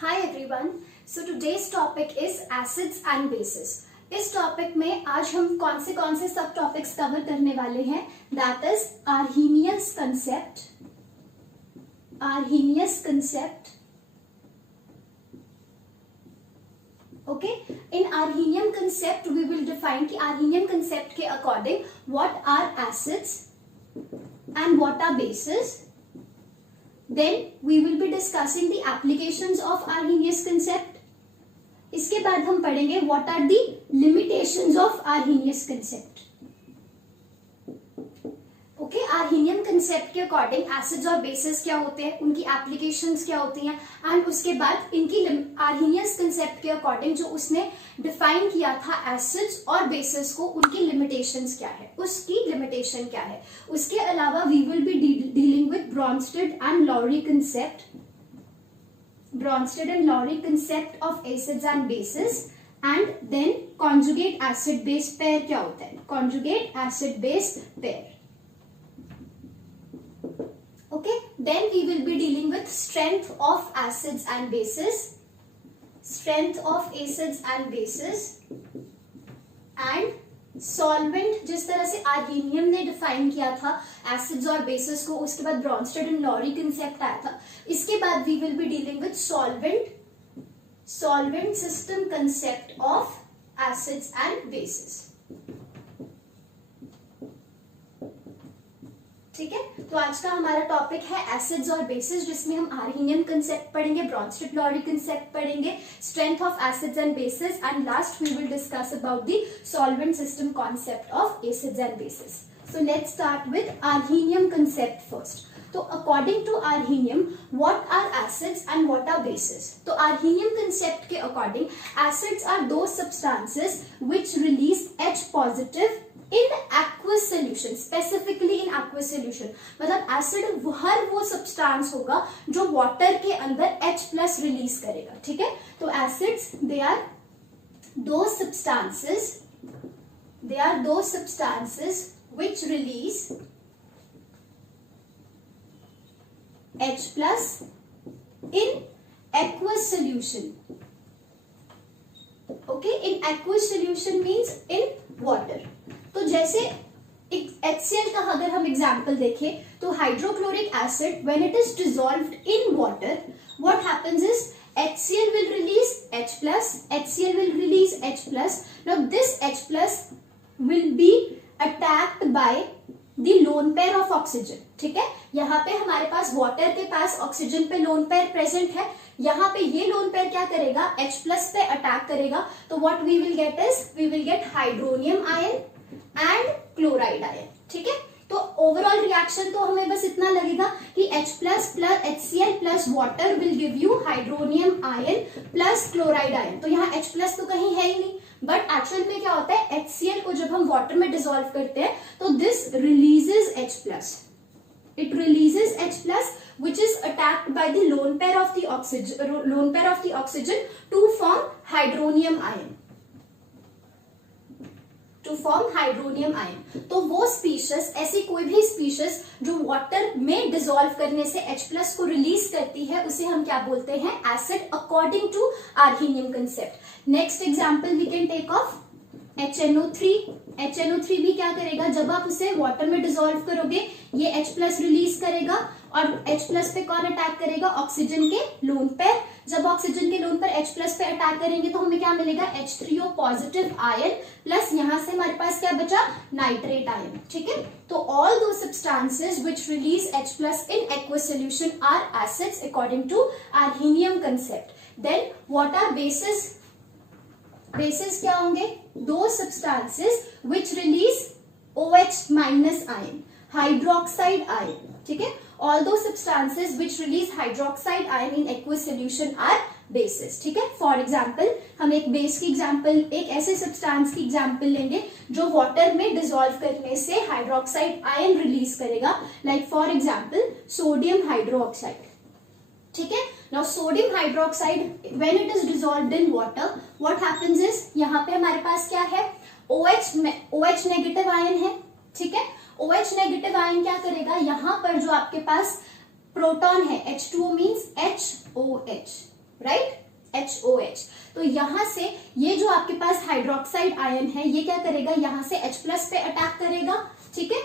Hi everyone. So today's topic is acids and bases. इस topic में आज हम कौन से सब टॉपिक्स कवर करने वाले हैं? That is Arrhenius concept. Okay. In Arrhenius concept we will define कि Arrhenius concept के according what are acids and what are bases. Then we will be discussing the applications of Arrhenius concept. इसके बाद हम पढ़ेंगे what are the limitations of Arrhenius concept. Okay, Arrhenius concept के according acids और basis क्या होते हैं, उनकी एप्लीकेशंस क्या होती हैं, एंड उसके बाद इनकी Arrhenius concept के अकॉर्डिंग जो उसने डिफाइन किया था एसिड्स और बेसिस को, उनकी लिमिटेशंस क्या है, उसकी लिमिटेशन क्या है. उसके अलावा we will be dealing with Bronsted and Lowry concept of acids and bases. And then conjugate acid base pair क्या होता है, conjugate acid base pair. Okay, then we will be dealing with strength of acids and bases, and solvent. जिस तरह से आर्हीनियम ने define किया था acids और बेसिस को, उसके बाद ब्रॉन्स्टेड एंड लॉरी कंसेप्ट आया था. इसके बाद we will be dealing with solvent system concept of acids and bases. ठीक है, तो आज का हमारा टॉपिक है एसिड्स और बेसिस, जिसमें हम आर्हीनियम कंसेप्ट पढ़ेंगे, ब्रॉन्स्टेड लॉरी कंसेप्ट पढ़ेंगे, strength of acids and bases, and last we will discuss about the solvent system concept of acids and bases. So let's start with Arrhenius concept first. तो according to Arrhenius what are acids and what are bases. तो Arrhenius concept के according acids are those substances which release H positive in aqueous solution, specifically in aqueous solution. मतलब acid हर वो substance होगा जो water के अंदर H plus release करेगा. ठीक है, तो acids they are those substances which release H plus in aqueous solution. Okay, in aqueous solution means in water. तो जैसे HCl का अगर हम एग्जाम्पल देखें तो hydrochloric acid when it is dissolved in water, what happens is HCl will release H plus, HCl will release H plus. Now this H plus will be attacked by the lone pair of oxygen. ठीक है, यहाँ पे हमारे पास water के पास oxygen पे lone pair present है, यहाँ पे ये लोन पेयर क्या करेगा, H प्लस पे अटैक करेगा. तो what we will get is, we will get hydronium ion and chloride ion. ठीक है, तो ओवरऑल रिएक्शन तो हमें बस इतना लगेगा कि H plus HCl plus water will give you hydronium ion plus chloride ion. तो यहाँ H प्लस तो कहीं है ही नहीं, बट एक्चुअल में क्या होता है, HCl को जब हम वाटर में डिसॉल्व करते हैं तो this releases H plus, it releases H plus which is attacked by the lone pair of the oxygen to form hydronium ion. तो वो स्पीशीज, ऐसी कोई भी स्पीशीज जो वाटर में डिसॉल्व करने से H प्लस को रिलीज करती है, उसे हम क्या बोलते हैं, acid, according to Arrhenius concept. Next example we can take of HNO3. HNO3 भी क्या करेगा, जब आप उसे वाटर में डिसॉल्व करोगे ये H प्लस रिलीज करेगा, और H प्लस पे कौन अटैक करेगा, ऑक्सीजन के लोन पेयर. जब ऑक्सीजन के लोन पर H प्लस पे अटैक करेंगे तो हमें क्या मिलेगा, H3O पॉजिटिव आयन प्लस यहाँ से हमारे पास क्या बचा, नाइट्रेट आयन. ठीक है, तो all those substances which release H plus in aqueous solution are acids according to Arrhenius concept. Then what are bases. Bases क्या होंगे, those substances which release OH minus ion, hydroxide ion. ठीक है, all those substances which release hydroxide ion in aqueous solution are bases. ठीक है, for example हम एक base की example, एक ऐसे सब्सटेंस की एग्जांपल लेंगे जो वाटर में डिसॉल्व करने से हाइड्रोक्साइड आयन रिलीज करेगा, like for example sodium hydroxide. ठीक है, now sodium hydroxide when it is dissolved in water, what happens is, यहाँ पे हमारे पास क्या है, OH नेगेटिव आयन है. ठीक है, OH नेगेटिव आयन क्या करेगा, यहाँ पर जो आपके पास प्रोटॉन है H2O means HOH, right, HOH। तो यहां से ये जो आपके पास हाइड्रोक्साइड आयन है ये क्या करेगा, यहां से H प्लस पे अटैक करेगा, ठीक है,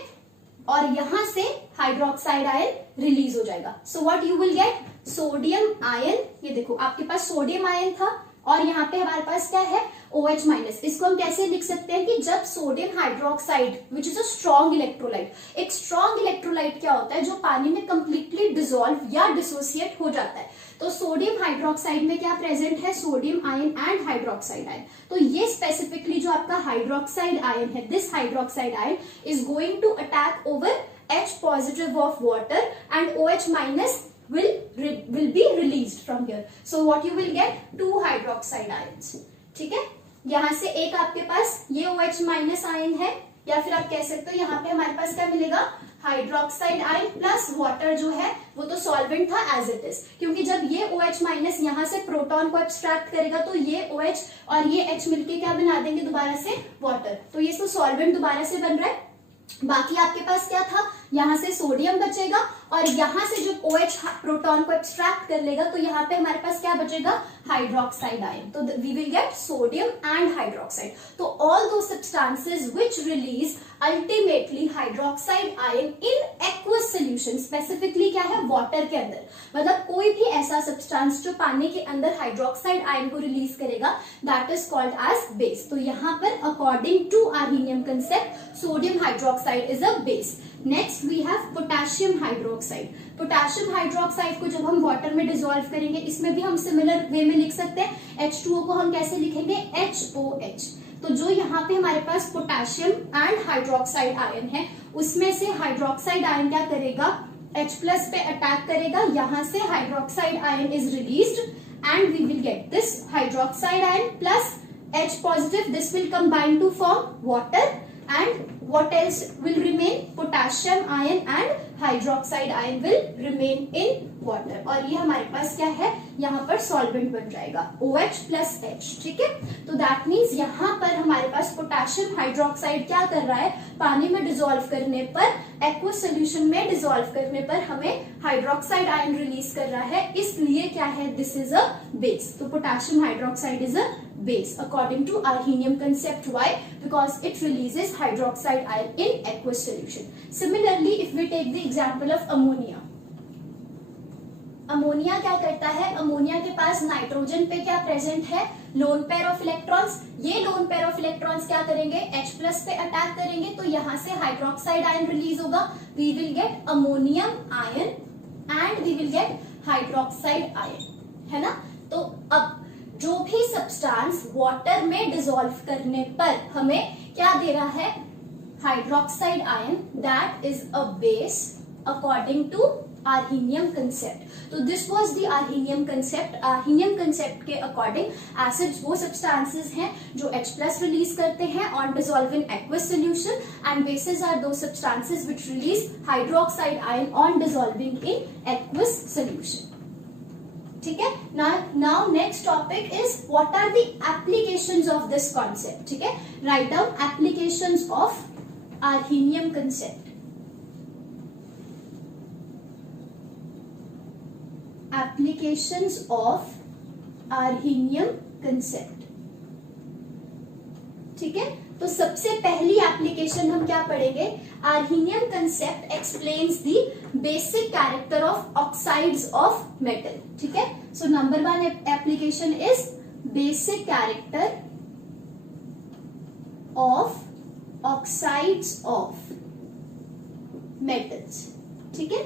और यहां से हाइड्रोक्साइड आयन रिलीज हो जाएगा। So what you will get, sodium ion, ये देखो आपके पास सोडियम आयन था और यहाँ पे हमारे पास क्या है, OH माइनस। इसको हम कैसे लिख सकते हैं कि जब sodium hydroxide which is a strong electrolyte, एक स्ट्रॉन्ग इलेक्ट्रोलाइट क्या होता है जो पानी में कंप्लीटली डिसॉल्व या डिसोसिएट हो जाता है, तो सोडियम हाइड्रोक्साइड में क्या प्रेजेंट है, sodium ion and hydroxide ion. तो ये स्पेसिफिकली जो आपका हाइड्रोक्साइड आयन है, this hydroxide ion is going to attack over H positive of water and OH minus will be released from here. So what you will get, 2 hydroxide ions, ठीक है। यहां से एक आपके पास ये OH माइनस आयन है, या फिर आप कह सकते हो यहाँ पे हमारे पास क्या मिलेगा, हाइड्रोक्साइड आयन प्लस वाटर जो है वो तो सॉल्वेंट था एज इट इज, क्योंकि जब ये OH माइनस यहाँ से प्रोटॉन को एब्स्ट्रैक्ट करेगा तो ये OH और ये H मिलके क्या बना देंगे दोबारा से, वाटर, तो ये तो सॉल्वेंट दोबारा से बन रहा है। बाकी आपके पास क्या था, यहां से सोडियम बचेगा और यहां से जब OH प्रोटॉन को एक्सट्रैक्ट कर लेगा तो यहाँ पे हमारे पास क्या बचेगा, हाइड्रोक्साइड आयन। तो we will get sodium and hydroxide. तो all those substances which release ultimately hydroxide ion in aqueous solution, specifically क्या है, वाटर के अंदर, मतलब कोई भी ऐसा सब्सटेंस जो पानी के अंदर हाइड्रोक्साइड आयन को रिलीज करेगा, that is called as base. तो यहाँ पर according to Arrhenius concept sodium hydroxide is a base. Next we have potassium hydroxide. Potassium hydroxide को जब हम वाटर में डिसॉल्व करेंगे, इसमें भी हम सिमिलर वे में लिख सकते हैं, H2O को हम कैसे लिखेंगे, HOH। तो जो यहाँ पे हमारे पास पोटेशियम एंड हाइड्रोक्साइड आयन है, उसमें से हाइड्रोक्साइड आयन क्या करेगा, H प्लस पे अटैक करेगा, यहां से hydroxide ion is released and we will get this hydroxide ion plus H positive, this will combine to form water and what else will remain, potassium ion and hydroxide ion will remain in water। और ये हमारे पास क्या है, यहाँ पर solvent बन जाएगा OH प्लस H, ठीक है। तो दैट मीन्स यहाँ पर हमारे पास पोटेशियम हाइड्रोक्साइड क्या कर रहा है, पानी में डिसॉल्व करने पर, एक्वस सोल्यूशन में डिसॉल्व करने पर हमें हाइड्रोक्साइड आयन रिलीज कर रहा है, इसलिए क्या है, दिस इज अ बेस। तो potassium hydroxide is a base according to Arrhenium concept. Why? Because it releases hydroxide ion in aqueous solution. Similarly, if we take the example of ammonia, ammonia क्या करता है, ammonia के पास nitrogen पे क्या present है, lone pair of electrons. ये lone pair of electrons क्या करेंगे, H प्लस पे अटैक करेंगे, तो यहाँ से हाइड्रोक्साइड आयन रिलीज होगा, we will get ammonium ion and we will get hydroxide ion, है ना। तो अब जो भी सब्सटेंस वाटर में डिसॉल्व करने पर हमें क्या दे रहा है, hydroxide ion, that is a base according to Arrhenius concept. तो this was the Arrhenius concept. Arrhenius concept के अकॉर्डिंग एसिड्स वो सब्सटेंसेस हैं जो H प्लस रिलीज करते हैं on dissolve in aqueous solution and bases are those substances which release hydroxide ion on dissolving in aqueous solution, ठीक है। Now next topic is what are the applications of this concept, ठीक है। Write down applications of Arrhenius concept. Applications of Arrhenius concept, ठीक है। तो सबसे पहली application हम क्या पढ़ेंगे, Arrhenius concept explains the basic character of oxides of metal, ठीक है। So number 1 application is basic character of oxides of metals, ठीक है।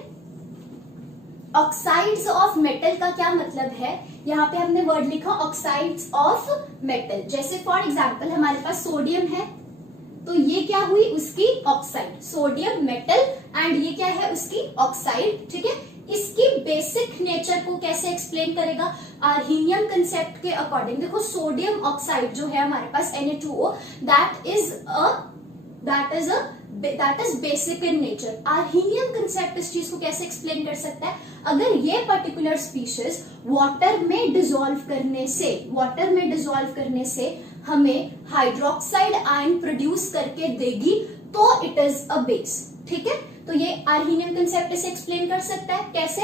ऑक्साइड्स ऑफ मेटल का क्या मतलब है, यहाँ पे हमने वर्ड लिखा ऑक्साइड्स ऑफ मेटल। जैसे फॉर एग्जांपल हमारे पास सोडियम है, तो ये क्या हुई, उसकी ऑक्साइड, सोडियम मेटल एंड ये क्या है, उसकी ऑक्साइड, ठीक है। इसकी बेसिक नेचर को कैसे एक्सप्लेन करेगा, आर्हीनियम कंसेप्ट के अकॉर्डिंग। देखो सोडियम ऑक्साइड जो है हमारे पास Na2O, that is basic in nature. Arrhenius concept इस चीज को कैसे एक्सप्लेन कर सकता है, अगर ये पर्टिकुलर स्पीशीज वाटर में डिसॉल्व करने से हमें हाइड्रोक्साइड आयन प्रोड्यूस करके देगी तो इट इज अ बेस, ठीक है। तो ये आर्हीनियम कंसेप्ट इसे एक्सप्लेन कर सकता है। कैसे?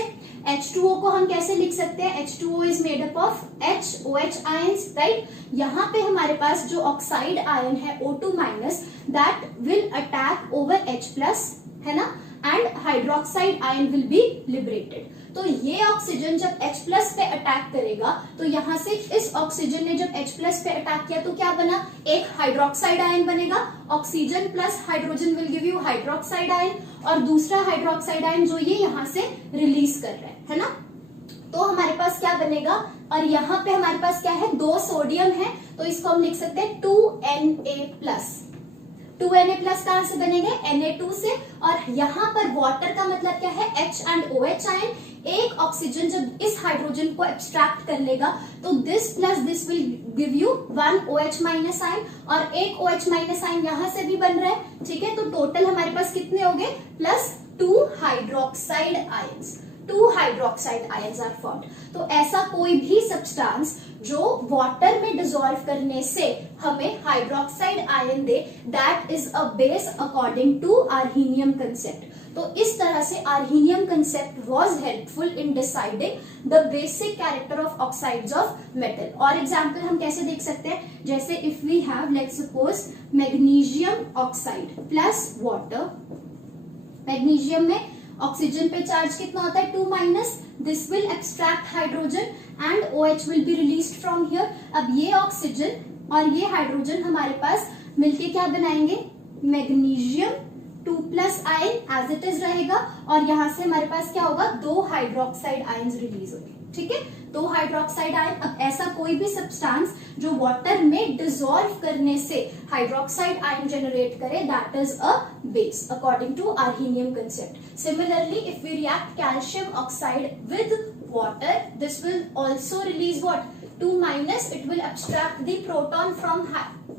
H2O को हम कैसे लिख सकते हैं? H2O is made up of HOH ions, right. यहाँ पे हमारे पास जो ऑक्साइड आयन है O2 minus, that will attack over H plus, है ना, and hydroxide ion will B liberated. तो ये ऑक्सीजन जब H प्लस पे अटैक करेगा, तो यहां से इस ऑक्सीजन ने जब H प्लस पे अटैक किया तो क्या बना? एक हाइड्रोक्साइड आयन बनेगा। Oxygen plus hydrogen will give you hydroxide ion, और दूसरा हाइड्रोक्साइड आयन जो ये यहाँ से रिलीज कर रहा है ना। तो हमारे पास क्या बनेगा? और यहाँ पे हमारे पास क्या है? 2 सोडियम है, तो इसको हम लिख सकते हैं 2Na प्लस। 2Na प्लस कहां से बनेंगे? Na2 से। और यहाँ पर वाटर का मतलब क्या है? H and OH ion. एक ऑक्सीजन जब इस हाइड्रोजन को एब्स्ट्रैक्ट कर लेगा तो this plus this will give you 1 OH minus ion, और एक OH माइनस आयन यहां से भी बन रहा है, ठीक है। तो टोटल हमारे पास कितने हो गए? Plus 2 hydroxide ions. 2 hydroxide ions are formed. तो ऐसा कोई भी सब्सटेंस जो वाटर में डिसॉल्व करने से हमें हाइड्रोक्साइड आयन दे, that is a base according to Arrhenius concept. तो इस तरह से Arrhenius concept was helpful in deciding the basic character of oxides of metal. और एग्जांपल हम कैसे देख सकते हैं? जैसे if we have, let's suppose, magnesium oxide plus water. Magnesium में ऑक्सीजन पे चार्ज कितना होता है? 2 minus. This will extract hydrogen and OH will be released from here. अब ये ऑक्सीजन और ये हाइड्रोजन हमारे पास मिलके क्या बनाएंगे? Magnesium 2 plus ion as it is रहेगा, और यहां से हमारे पास क्या होगा? 2 हाइड्रोक्साइड आयंस रिलीज होंगे, ठीक है। 2 हाइड्रोक्साइड आयन। अब ऐसा कोई भी सब्सटेंस जो वाटर में डिसॉल्व करने से हाइड्रोक्साइड आयन जनरेट करे, that is a base according to Arrhenius concept. Similarly, if we react calcium oxide with water, this will also release what? 2 minus. It will abstract the proton from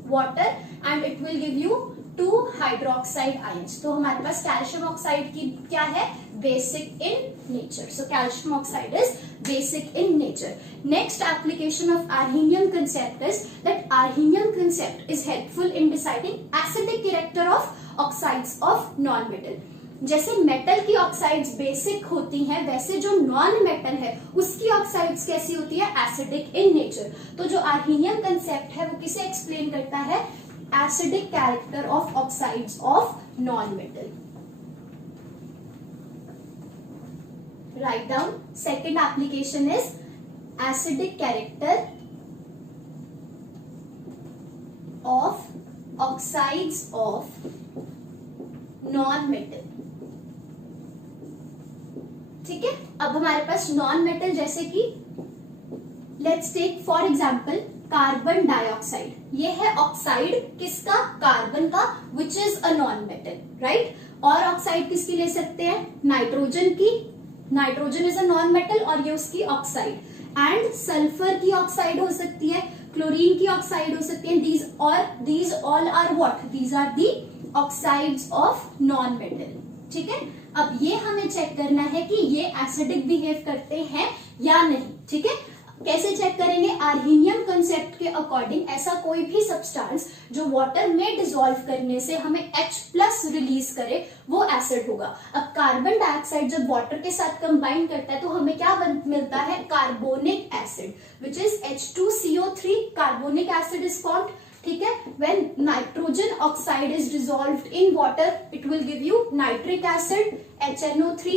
water and it will give you 2 hydroxide ions. तो हमारे पास calcium oxide की क्या है? Basic in nature. So calcium oxide is basic in nature. Next application of arhenium concept is that arhenium concept is helpful in deciding acidic character of oxides of non-metal. जैसे metal की oxides basic होती हैं, वैसे जो non metal है उसकी oxides कैसी होती है? Acidic in nature. तो जो आर्हीनियम कंसेप्ट है वो किसे एक्सप्लेन करता है? Acidic character of oxides of non metal. Write down. Second application is acidic character of oxides of non metal. ठीक है. अब हमारे पास नॉन मेटल जैसे कि let's take for example carbon dioxide. ये है ऑक्साइड किसका? कार्बन का, which is a non metal, right. और ऑक्साइड किसकी ले सकते हैं? नाइट्रोजन की. Nitrogen is a non metal और ये उसकी ऑक्साइड. एंड सल्फर की ऑक्साइड हो सकती है, क्लोरीन की ऑक्साइड हो सकती है. These all are what? These are the oxides of non metal. ठीक है. अब ये हमें चेक करना है कि ये एसिडिक बिहेव करते हैं या नहीं. ठीक है. कैसे चेक करेंगे? आर्हीनियम कंसेप्ट के अकॉर्डिंग ऐसा कोई भी सब्सटेंस जो वाटर में डिसॉल्व करने से हमें H+ रिलीज करे वो एसिड होगा. अब कार्बन डाइऑक्साइड जब वाटर के साथ कंबाइन करता है तो हमें क्या मिलता है? Carbonic acid, which is H2CO3. Carbonic acid is formed. ठीक है. When nitrogen oxide is dissolved in water, it will give you nitric acid, HNO3.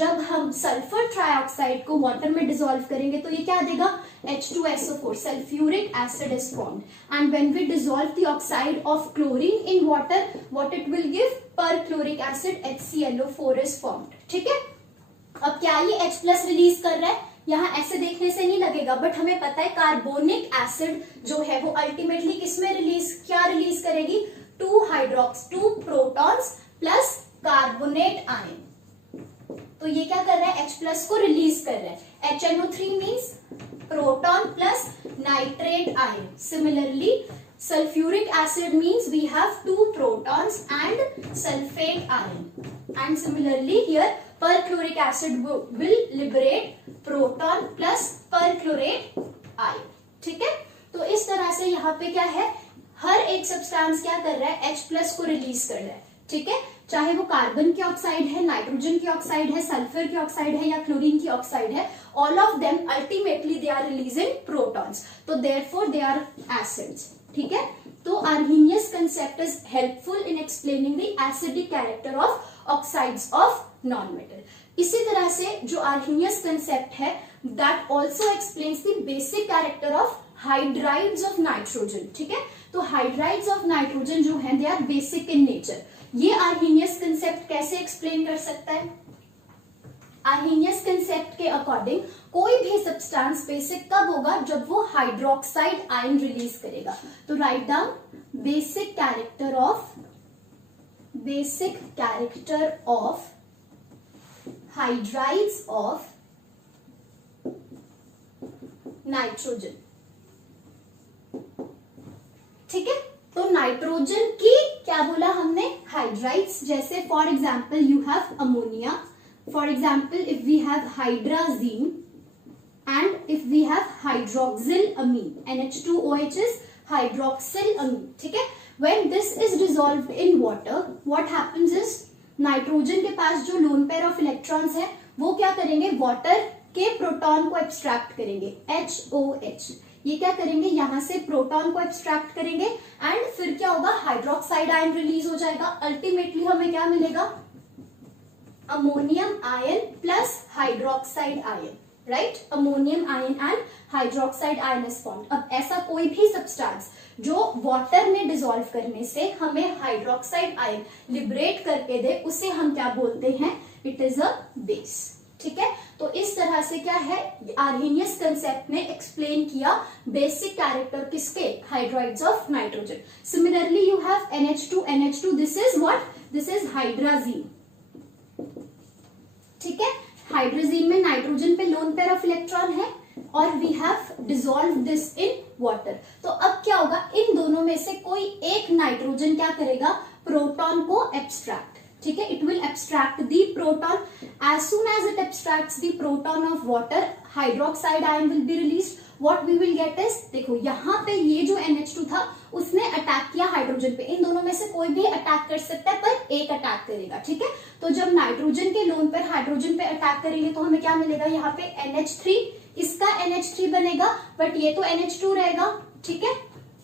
जब हम सल्फर ट्राइऑक्साइड को वाटर में डिसॉल्व करेंगे तो ये क्या देगा? H2SO4. Sulphuric acid is formed. And when we dissolve the oxide of chlorine in water, what it will give? Perchloric acid, HClO4 is formed. ठीक है. अब क्या ये H+ रिलीज कर रहा है? यहाँ ऐसे देखने से नहीं लगेगा, बट हमें पता है कार्बोनिक एसिड जो है वो अल्टीमेटली किसमें क्या रिलीज करेगी? 2 प्रोटॉन्स प्लस कार्बोनेट आयन. तो ये क्या कर रहा है? H+ को रिलीज कर रहा है. HNO3 means proton plus nitrate ion. Similarly sulfuric acid means we have 2 protons and sulfate ion. And similarly here perchloric acid will liberate proton plus perchlorate ion. ठीक है. तो इस तरह से यहाँ पे क्या है? हर एक सब्सटेंस क्या कर रहा है? H+ को रिलीज कर रहा है. ठीक है. चाहे वो कार्बन की ऑक्साइड है, नाइट्रोजन की ऑक्साइड है, सल्फर की ऑक्साइड है या क्लोरीन की ऑक्साइड है, all of them ultimately they are releasing protons, तो देयरफॉर दे आर एसिड्स। ठीक है, तो Arrhenius concept is helpful in explaining the acidic character of oxides of non metal. इसी तरह से जो आर्हेनियस कंसेप्ट है that also explains the basic character of hydrides of nitrogen. ठीक है, तो हाइड्राइड्स ऑफ नाइट्रोजन जो है they are basic in nature. ये आर्हेनियस कंसेप्ट कैसे एक्सप्लेन कर सकता है? आर्हेनियस कंसेप्ट के अकॉर्डिंग कोई भी सब्सटेंस बेसिक कब होगा? जब वो हाइड्रोक्साइड आयन रिलीज करेगा। तो write down basic character of hydrides of nitrogen. ठीक है, तो नाइट्रोजन की क्या बोला हमने? हाइड्राइड्स। जैसे for example you have ammonia, for example if we have hydrazine and if we have hydroxyl amine, NH2OH is hydroxyl amine. ठीक है, when this is dissolved in water what happens is nitrogen के पास जो lone pair of electrons है वो क्या करेंगे? Water के प्रोटॉन को एब्स्ट्रैक्ट करेंगे, HOH। ये क्या करेंगे? यहां से प्रोटॉन को एब्स्ट्रैक्ट करेंगे एंड फिर क्या होगा? हाइड्रोक्साइड आयन रिलीज हो जाएगा। अल्टीमेटली हमें क्या मिलेगा? Ammonium ion plus hydroxide ion, right? Ammonium ion and hydroxide ion is formed. अब ऐसा कोई भी सब्सटेंस जो वाटर में डिसॉल्व करने से हमें हाइड्रोक्साइड आयन लिबरेट करके दे उसे हम क्या बोलते हैं? It is a base. ठीक है, तो इस तरह से क्या है आर्हेनियस कंसेप्ट ने एक्सप्लेन किया बेसिक कैरेक्टर किसके? Hydrides of nitrogen. Similarly you have NH2, this is what? This is hydrazine. ठीक है, हाइड्रोजीन में नाइट्रोजन पे लोन पेयर ऑफ इलेक्ट्रॉन है और we have dissolve this in water. तो अब क्या होगा? इन दोनों में से कोई एक नाइट्रोजन क्या करेगा? प्रोटॉन को एब्स्ट्रैक्ट। ठीक है, it will abstract the proton. As soon as it abstracts the proton of water, hydroxide ion will be released. What we will get is, देखो यहाँ पे ये जो NH2 था उसने अटैक किया हाइड्रोजन पे। इन दोनों में से कोई भी अटैक कर सकता है पर एक अटैक करेगा। ठीक है, तो जब नाइट्रोजन के लोन पर हाइड्रोजन पे अटैक करेंगे तो हमें क्या मिलेगा? यहाँ पे NH3, इसका NH3 बनेगा बट ये तो NH2 रहेगा। ठीक है,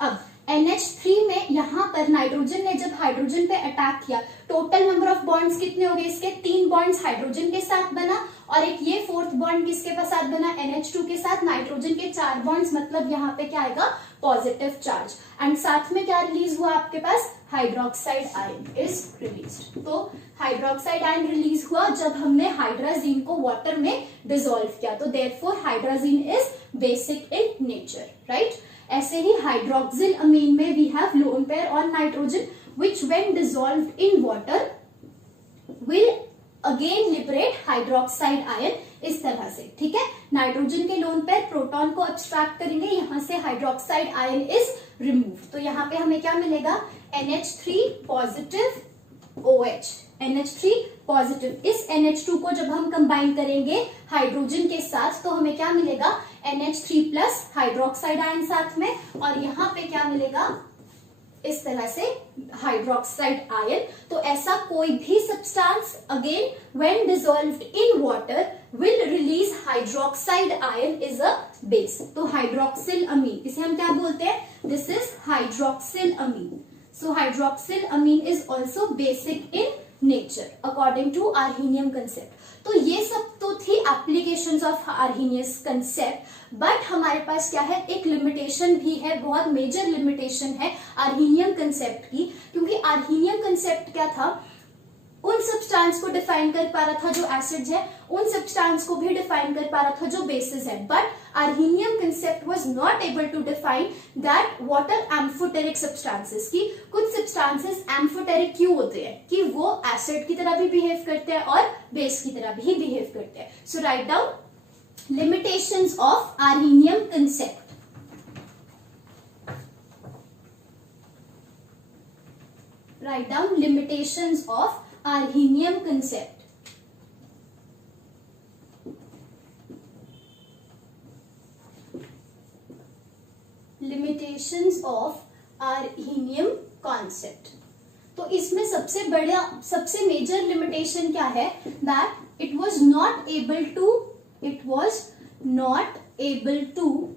अब NH3 में यहाँ पर नाइट्रोजन ने जब हाइड्रोजन पे अटैक किया, टोटल नंबर ऑफ बॉन्ड्स कितने हो गए इसके? 3 बॉन्ड्स हाइड्रोजन के साथ बना और एक ये 4th बॉन्ड किसके साथ बना? NH2 के साथ। नाइट्रोजन के 4 बॉन्ड्स, मतलब यहाँ पे क्या आएगा? Positive charge. एंड साथ में क्या रिलीज हुआ आपके पास? Hydroxide ion is released. तो हाइड्रोक्साइड आयन रिलीज हुआ जब हमने हाइड्राजीन को वाटर में डिसॉल्व किया, तो therefore hydrazine is basic in nature, right? ऐसे ही हाइड्रोक्सिल अमीन में we have lone pair on nitrogen which when dissolved in water will again liberate hydroxide ion. इस तरह से, ठीक है, नाइट्रोजन के लोन पेयर प्रोटॉन को एब्स्ट्रैक्ट करेंगे, यहां से हाइड्रोक्साइड आयन इज रिमूव। तो यहाँ पे हमें क्या मिलेगा? NH3 positive OH, NH3 positive. इस NH2 को जब हम कंबाइन करेंगे हाइड्रोजन के साथ तो हमें क्या मिलेगा? NH3 प्लस हाइड्रोक्साइड आयन साथ में, और यहाँ पे क्या मिलेगा? इस तरह से हाइड्रोक्साइड आयन। तो ऐसा कोई भी substance again when dissolved in water will release hydroxide ion is a base. तो हाइड्रोक्सिल अमीन, इसे हम क्या बोलते हैं? This is hydroxyl amine. So hydroxyl amine is also basic in nature according to Arrhenius concept. तो ये सब तो थी applications of Arrhenius concept, but हमारे पास क्या है? एक लिमिटेशन भी है, बहुत मेजर लिमिटेशन है आर्हेनियम कंसेप्ट की, क्योंकि आर्हेनियम कंसेप्ट क्या था? उन सब्सटेंस को डिफाइन कर पा रहा था जो एसिड्स है, उन सब्सटेंस को भी डिफाइन कर पा रहा था जो बेसिस है, but Arrhenius concept was not able to define that what are amphoteric substances. की कुछ सब्सटेंसेस एम्फोटेरिक क्यों होते हैं? कि वो एसिड की तरह भी बिहेव करते हैं और बेस की तरह भी बिहेव करते हैं। So right down limitations of Arrhenius concept. Write down limitations of Arrhenium concept. Limitations of Arrhenium concept. तो इसमें सबसे मेजर लिमिटेशन क्या है, that it was not able to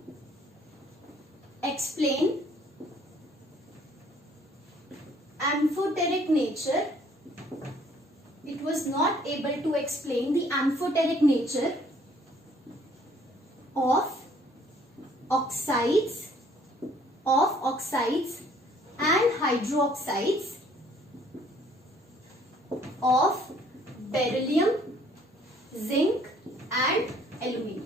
explain amphoteric nature. It was not able to explain the amphoteric nature of oxides and hydroxides of beryllium, zinc and aluminium.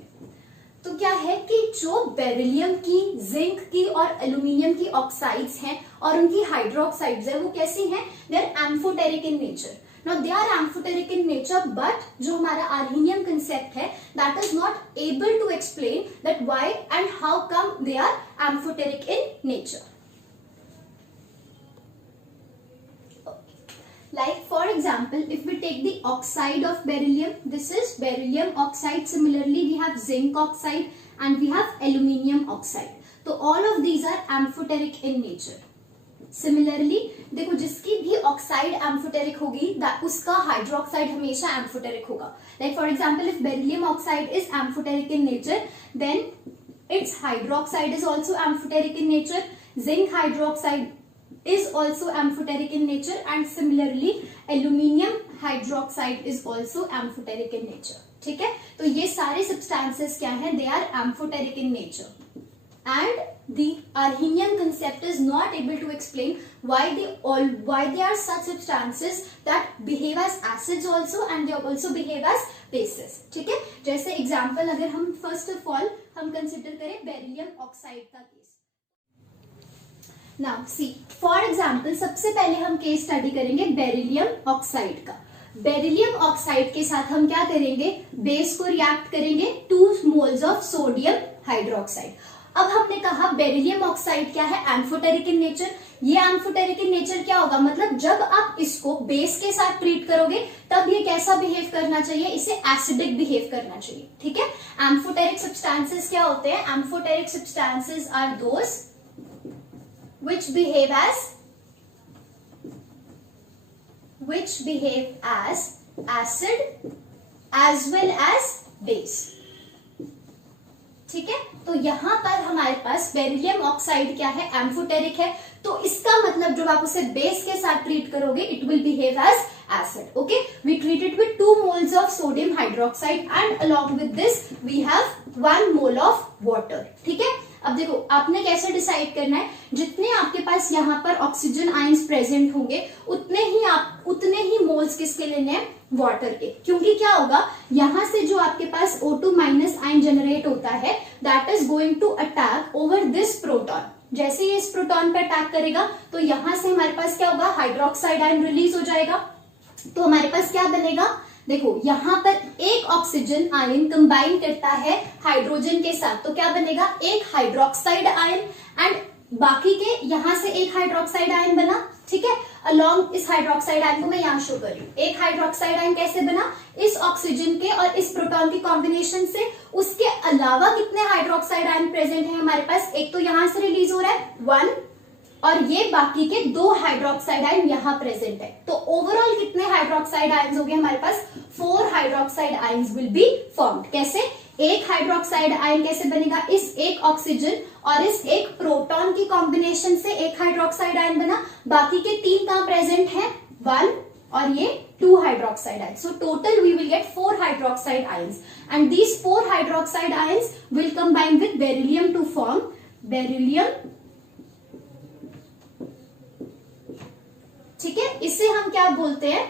तो क्या है कि जो बेरिलियम की, जिंक की और एल्यूमिनियम की ऑक्साइड्स हैं और उनकी हाइड्रोक्साइड्स है, वो कैसी हैं, they are amphoteric in nature. Now they are amphoteric in nature, but जो हमारा आर्हीनियम कंसेप्ट है that is not able to explain that why and how come they are amphoteric in nature. Like for example, if we take the oxide of beryllium, this is beryllium oxide. Similarly, we have zinc oxide and we have aluminium oxide. So all of these are amphoteric in nature. Similarly, देखो जिसकी भी oxide amphoteric होगी उसका hydroxide हमेशा amphoteric होगा. Like for example, if beryllium oxide is amphoteric in nature, then its hydroxide is also amphoteric in nature. Zinc hydroxide is also amphoteric in nature, and similarly aluminium hydroxide is also amphoteric in nature. ठीक है, तो ये सारे substances क्या हैं, they are amphoteric in nature, and the Arrhenius concept is not able to explain why they are such substances that behave as acids also and they also behave as bases. ठीक है, जैसे example अगर हम first of all हम consider करें beryllium oxide का case. Now see, for example, सबसे पहले हम केस स्टडी करेंगे बेरिलियम ऑक्साइड का. बेरिलियम ऑक्साइड के साथ हम क्या करेंगे, बेस को रिएक्ट करेंगे 2 मोल्स ऑफ सोडियम हाइड्रोक्साइड. अब हमने कहा बेरिलियम ऑक्साइड क्या है, एम्फोटेरिक इन नेचर. ये एम्फोटेरिक इन नेचर क्या होगा, मतलब जब आप इसको बेस के साथ ट्रीट करोगे तब ये कैसा बिहेव करना चाहिए, इसे एसिडिक बिहेव करना चाहिए. ठीक है, एम्फोटेरिक सब्सटेंसेस क्या होते हैं, amphoteric substances are those which behave as acid as well as base. ठीक है, तो यहां पर हमारे पास बेरिलियम ऑक्साइड क्या है, एम्फोटेरिक है, तो इसका मतलब जब आप उसे बेस के साथ ट्रीट करोगे it will behave as acid. Okay, we treat it with 2 moles of sodium hydroxide and along with this we have 1 mole of water. ठीक है, अब देखो आपने कैसे डिसाइड करना है, जितने आपके पास यहाँ पर ऑक्सीजन आयंस प्रेजेंट होंगे उतने ही मोल्स किसके लेने हैं, वाटर के. क्योंकि क्या होगा, यहाँ से जो आपके पास O2 माइनस आयन जनरेट होता है that is going to attack over this proton. जैसे ये इस प्रोटॉन पे अटैक करेगा तो यहाँ से हमारे पास क्या होगा, हाइड्रोक्साइड आयन रिलीज हो जाएगा. तो हमारे पास क्या बनेगा, देखो यहाँ पर एक ऑक्सीजन आयन कंबाइन करता है हाइड्रोजन के साथ, तो क्या बनेगा, एक हाइड्रोक्साइड आयन, एंड बाकी के यहाँ से एक हाइड्रोक्साइड आयन बना. ठीक है, अलोंग इस हाइड्रोक्साइड आयन को मैं यहाँ शो कर रही हूँ. एक हाइड्रोक्साइड आयन कैसे बना, इस ऑक्सीजन के और इस प्रोटॉन के कॉम्बिनेशन से. उसके अलावा कितने हाइड्रोक्साइड आयन प्रेजेंट है हमारे पास, एक तो यहाँ से रिलीज हो रहा है 1, और ये बाकी के 2 हाइड्रोक्साइड आयन यहाँ प्रेजेंट है. तो ओवरऑल कितने हाइड्रोक्साइड आयन्स हो गए हमारे पास, 4 hydroxide ions will be formed. कैसे, एक हाइड्रोक्साइड आयन कैसे बनेगा, इस एक ऑक्सीजन और इस एक प्रोटॉन की कॉम्बिनेशन से एक हाइड्रोक्साइड आयन बना. बाकी के 3 कहां प्रेजेंट है, 1 और ये 2 hydroxide ion. So total we will get 4 hydroxide ions, and these 4 hydroxide ions will combine with beryllium to form beryllium. ठीक है, इसे हम क्या बोलते हैं,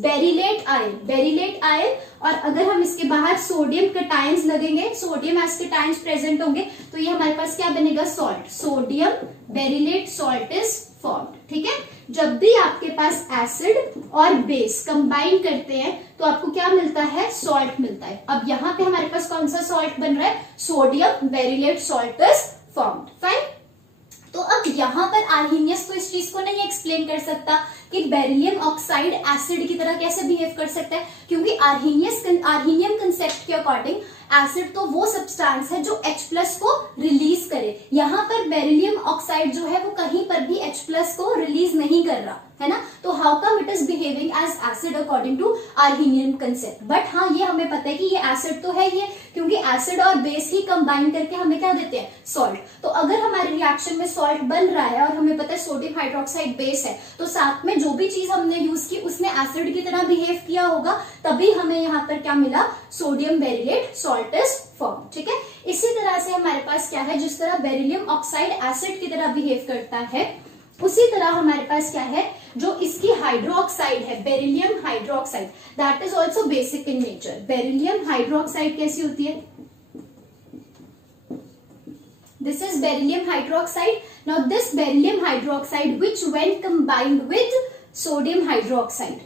बेरिलेट आयन. बेरिलेट आयन, और अगर हम इसके बाहर सोडियम कटायंस लगेंगे, सोडियम एस्केटायंस प्रेजेंट होंगे, तो ये हमारे पास क्या बनेगा, salt. Sodium beryllate salt is formed. ठीक है, जब भी आपके पास एसिड और बेस कंबाइन करते हैं तो आपको क्या मिलता है, सॉल्ट मिलता है. अब यहाँ पे हमारे पास कौन सा सॉल्ट बन रहा है, sodium beryllate salt is formed. Fine. तो अब यहाँ पर आर्हीनियस तो इस चीज को नहीं एक्सप्लेन कर सकता कि बेरिलियम ऑक्साइड एसिड की तरह कैसे बिहेव कर सकता है, क्योंकि आर्हीनियम कंसेप्ट के अकॉर्डिंग एसिड तो वो सब्सटेंस है जो H+ को रिलीज करे. यहाँ पर बेरिलियम ऑक्साइड जो है वो कहीं पर भी H+ को रिलीज नहीं कर रहा. है ना। तो how come it is behaving as acid according to Arrhenius concept. But हाँ, ये हमें पता है कि ये एसिड तो है ये, क्योंकि एसिड और बेस ही कंबाइन करके हमें क्या देते हैं, सॉल्ट। तो अगर हमारे रिएक्शन में सॉल्ट बन रहा है और हमें पता है सोडियम हाइड्रोक्साइड बेस है, तो साथ में जो भी चीज हमने यूज की उसने एसिड की तरह बिहेव किया होगा, तभी हमें यहाँ पर क्या मिला, sodium beryllate salt is form. ठीक है, इसी तरह से हमारे पास क्या है, जिस तरह बेरिलियम ऑक्साइड एसिड की तरह बिहेव करता है, उसी तरह हमारे पास क्या है, जो इसकी हाइड्रोक्साइड है, beryllium hydroxide, that is also basic in nature. Beryllium hydroxide कैसी होती है, this is beryllium hydroxide. Now this beryllium hydroxide, which when combined with sodium hydroxide,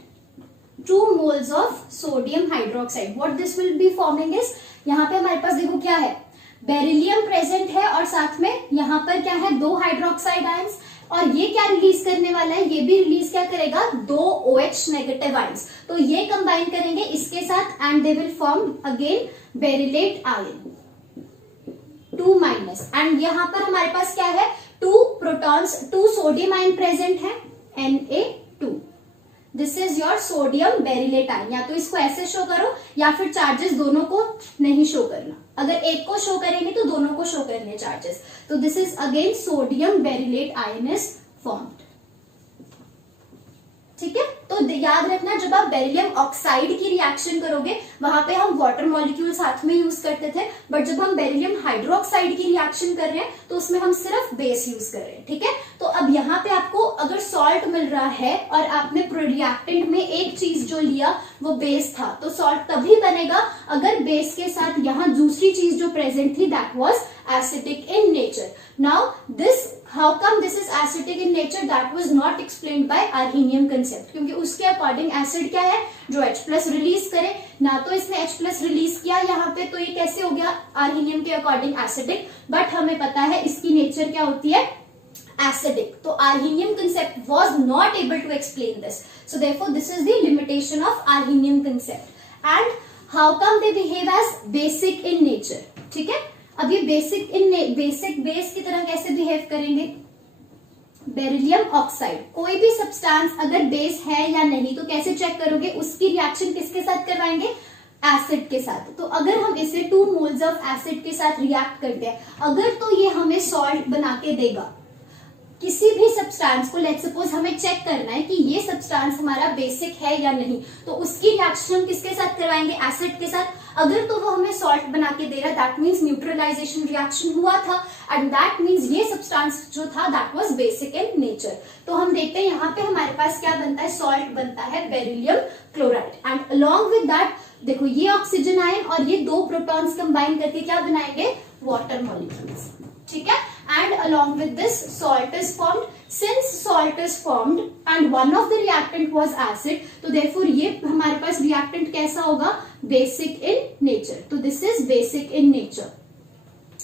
2 moles of sodium hydroxide, what this will be forming is, यहाँ पे हमारे पास देखो क्या है, beryllium present है और साथ में यहाँ पर क्या है, 2 हाइड्रोक्साइड आयंस, और ये क्या रिलीज करने वाला है, ये भी रिलीज क्या करेगा, 2 OH नेगेटिव आयंस। तो ये कंबाइन करेंगे इसके साथ and they will form again beryllate ion 2 minus, and यहाँ पर हमारे पास क्या है, 2 प्रोटॉन्स, 2 सोडियम आयन प्रेजेंट है, Na2। This is your sodium beryllate ion. या तो इसको ऐसे शो करो या फिर चार्जेस दोनों को नहीं शो करना, अगर एक को शो करेंगे तो दोनों को शो करने चार्जेस। तो this is again sodium beryllate ion is formed. ठीक है, तो याद रखना, जब आप बेरिलियम ऑक्साइड की रिएक्शन करोगे वहां पे हम वाटर मॉलिक्यूल साथ में यूज करते थे, बट जब हम बेरिलियम हाइड्रोक्साइड की रिएक्शन कर रहे हैं तो उसमें हम सिर्फ बेस यूज कर रहे हैं। ठीक है, तो अब यहाँ पे आपको अगर सॉल्ट मिल रहा है और आपने रिएक्टेंट में एक चीज जो लिया वो बेस था, तो सॉल्ट तभी बनेगा अगर बेस के साथ यहाँ दूसरी चीज जो प्रेजेंट थी that was acidic in nature. Now this, how come this is acidic in nature? That was not explained by Arrhenius concept, क्योंकि उसके अकॉर्डिंग एसिड क्या है, जो H+ रिलीज करे ना, तो इसने H+ रिलीज किया यहाँ पे, तो ये कैसे हो गया, Arrhenius के अकॉर्डिंग एसिडिक। बट हमें पता है इसकी नेचर क्या होती है, acidic. तो Arrhenius concept was not able to explain this. So therefore this is the limitation of Arrhenius concept. And how come they behave as basic in nature? ठीक है, अब ये बेसिक बेस की तरह कैसे बिहेव करेंगे, बेरिलियम ऑक्साइड, कोई भी सब्सटेंस अगर बेस है या नहीं तो कैसे चेक करोगे, उसकी रिएक्शन किसके साथ करवाएंगे, एसिड के साथ। तो अगर हम इसे 2 मोल्स ऑफ एसिड के साथ रिएक्ट करते हैं, अगर तो ये हमें सॉल्ट बना के देगा, किसी भी सब्सटेंस को, लेट्स सपोज हमें चेक करना है कि ये सब्सटेंस हमारा बेसिक है या नहीं, तो उसकी रिएक्शन हम किसके साथ करवाएंगे, एसिड के साथ। अगर तो वो हमें सॉल्ट बना के दे रहा है, दैट मीन्स न्यूट्रलाइजेशन रिएक्शन हुआ था, एंड दैट मीन्स ये सब्सटेंस जो था that was basic in nature. तो हम देखते हैं यहाँ पे हमारे पास क्या बनता है, सॉल्ट बनता है beryllium chloride, and along with that देखो ये ऑक्सीजन आयन और ये 2 प्रोटॉन्स कंबाइन करके क्या बनाएंगे, वाटर मॉलिक्यूल्स। ठीक है, and along with this salt is formed. Since salt is formed and one of the reactant was acid, तो therefore ये हमारे पास reactant कैसा होगा, basic in nature. तो this is basic in nature.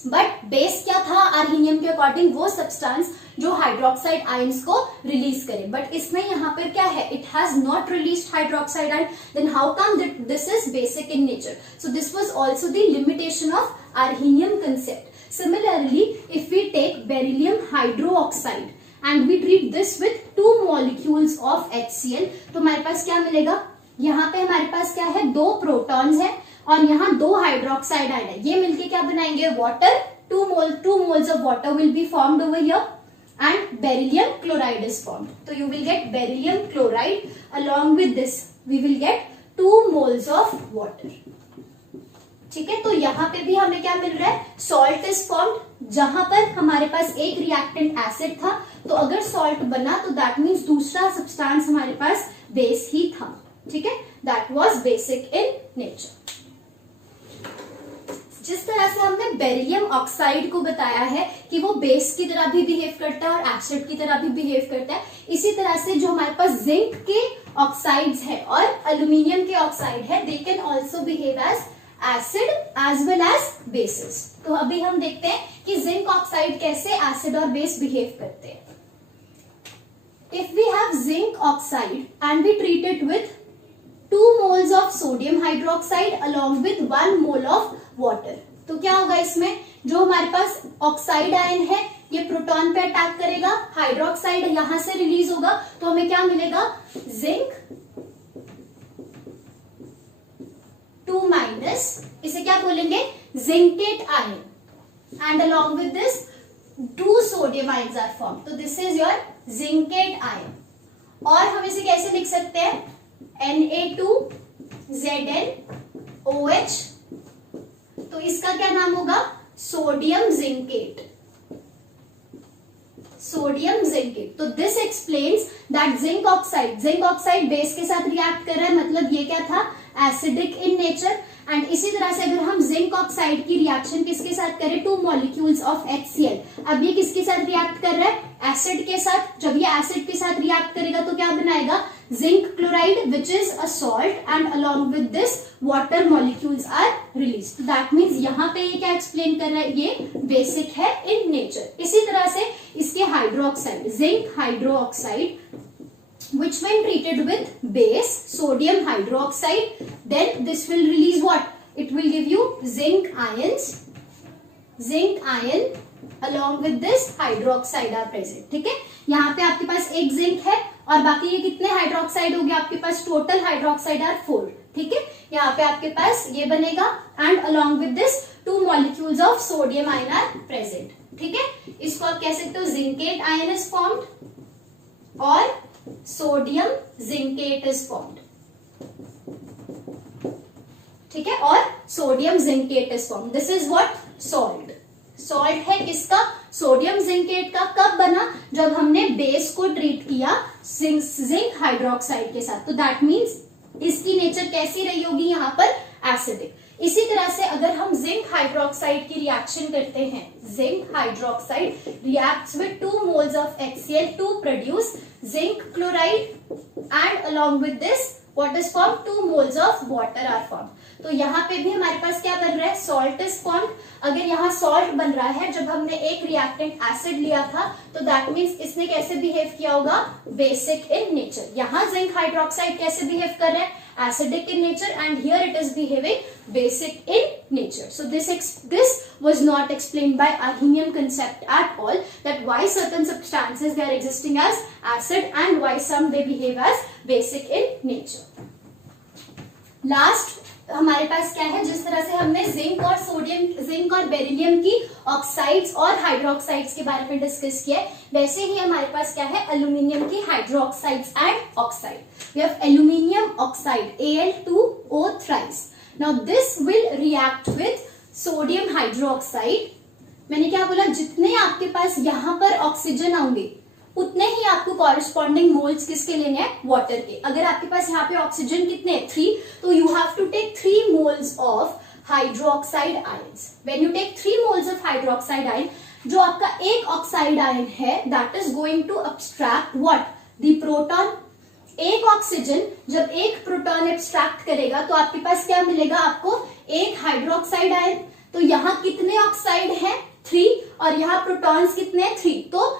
But base क्या था आर्हीनियम के according, वो सब्सटेंस जो हाइड्रोक्साइड आयंस को रिलीज करे, बट इसमें यहाँ पर क्या है, it has not released hydroxide ion, then how come this is basic in nature. So this was also the limitation of Arrhenius concept. Similarly, if we take beryllium hydroxide and we treat this with 2 molecules of HCl, तो हमारे पास क्या मिलेगा, यहाँ पे हमारे पास क्या है, 2 प्रोटॉन्स हैं और यहाँ 2 हाइड्रोक्साइड आयन है, ये मिलके क्या बनाएंगे, water, 2 moles of water will be formed over here and beryllium chloride is formed. So you will get beryllium chloride, along with this we will get 2 moles of water. ठीक है, तो यहाँ पे भी हमें क्या मिल रहा है, सॉल्ट इज फॉर्म्ड, जहां पर हमारे पास एक रिएक्टेंट एसिड था, तो अगर सॉल्ट बना तो दैट मीन्स दूसरा सब्सटेंस हमारे पास बेस ही था। ठीक है, that was basic in nature. जिस तरह से हमने बेरिलियम ऑक्साइड को बताया है कि वो बेस की तरह भी बिहेव करता है और एसिड की तरह भी बिहेव करता है, इसी तरह से जो हमारे पास जिंक के ऑक्साइड्स है और एल्यूमिनियम के ऑक्साइड है, they can also behave as acid as well as bases. तो अभी हम देखते हैं कि जिंक ऑक्साइड कैसे एसिड और बेस बिहेव करते हैं। If we have zinc oxide and we treat it with 2 moles of sodium hydroxide along with 1 mole of water, तो क्या होगा इसमें, जो हमारे पास ऑक्साइड आयन है ये प्रोटॉन पे अटैक करेगा, हाइड्रोक्साइड यहां से रिलीज होगा, तो हमें क्या मिलेगा, जिंक 2 माइनस, इसे क्या बोलेंगे, zincate ion, and along with this 2 sodium ions are form, तो this is your zincate ion. और हम इसे कैसे लिख सकते हैं, Na2ZnOH, तो इसका क्या नाम होगा, सोडियम जिंकेट, सोडियम जिंकेट। तो this explains that zinc oxide base के साथ रिएक्ट कर रहा है, मतलब ये क्या था, एसिडिक इन नेचर। एंड इसी तरह से अगर हम जिंक ऑक्साइड की रिएक्शन किसके साथ करें, 2 मॉलिक्यूल्स ऑफ HCl, अब ये किसके साथ रिएक्ट कर रहा है, एसिड के साथ। जब ये एसिड के साथ रिएक्ट करेगा तो क्या बनाएगा, zinc chloride which is a salt, and along with this water molecules are release. That means यहाँ पे ये क्या एक्सप्लेन कर रहा है, ये बेसिक है इन नेचर। इसी तरह से इसके hydroxide, zinc hydroxide which when treated with base sodium hydroxide, then this will release what, it will give you zinc ions, zinc ion along with this hydroxide are present, ठीक है। यहाँ पे आपके पास एक जिंक है और बाकी ये कितने हाइड्रोक्साइड हो गए आपके पास, टोटल हाइड्रोक्साइड आर 4, ठीक है। यहाँ पे आपके पास ये बनेगा, and along with this 2 molecules of sodium ion are present, ठीक है। इसको आप कह सकते हो जिंकेट आयन इज फॉर्म्ड और सोडियम जिंकेट इज फॉर्म्ड, ठीक है, और sodium zincate is formed. This is what, salt, salt है किसका, सोडियम जिंकेट का। कब बना, जब हमने बेस को ट्रीट किया जिंक हाइड्रोक्साइड के साथ, तो दैट मीन्स इसकी नेचर कैसी रही होगी यहाँ पर, एसिडिक। इसी तरह से अगर हम जिंक हाइड्रोक्साइड की रिएक्शन करते हैं, zinc hydroxide reacts with 2 moles of HCl to produce zinc chloride, and along with this what is formed, 2 moles of water are formed। तो यहाँ पे भी हमारे पास क्या बन रहा है, सॉल्ट इज फॉर्म्ड। अगर यहाँ सॉल्ट बन रहा है जब हमने एक रिएक्टेंट एसिड लिया था, तो दैट मीन्स इसने कैसे बिहेव किया होगा, बेसिक इन नेचर। यहाँ जिंक हाइड्रोक्साइड कैसे बिहेव कर रहा है, acidic in nature, and here it is behaving basic in nature. So this was not explained by Arrhenium concept at all, that why certain substances they are existing as acid and why some they behave as basic in nature. Last हमारे पास क्या है, जिस तरह से हमने zinc और beryllium की ऑक्साइड्स और हाइड्रोक्साइड्स के बारे में डिस्कस किया है, वैसे ही हमारे पास क्या है, एल्यूमिनियम की hydroxides and oxide. We have aluminium oxide Al2O thrice. Now this will react with sodium hydroxide. मैंने क्या बोला, जितने आपके पास यहाँ पर ऑक्सीजन होंगे उतने ही आपको कॉरेस्पॉन्डिंग मोल्स किसके लेने हैं, वाटर के। अगर आपके पास यहाँ पे ऑक्सीजन कितने, 3, तो you have to take 3 moles of hydroxide ions. When you take 3 moles of hydroxide ion, जो आपका एक ऑक्साइड आयन है that is going to abstract what, the proton. एक ऑक्सीजन जब एक प्रोटॉन एब्स्ट्रैक्ट करेगा तो आपके पास क्या मिलेगा, आपको एक हाइड्रोक्साइड आयन। तो यहाँ कितने ऑक्साइड है, 3, और यहाँ प्रोटॉन्स कितने, 3। तो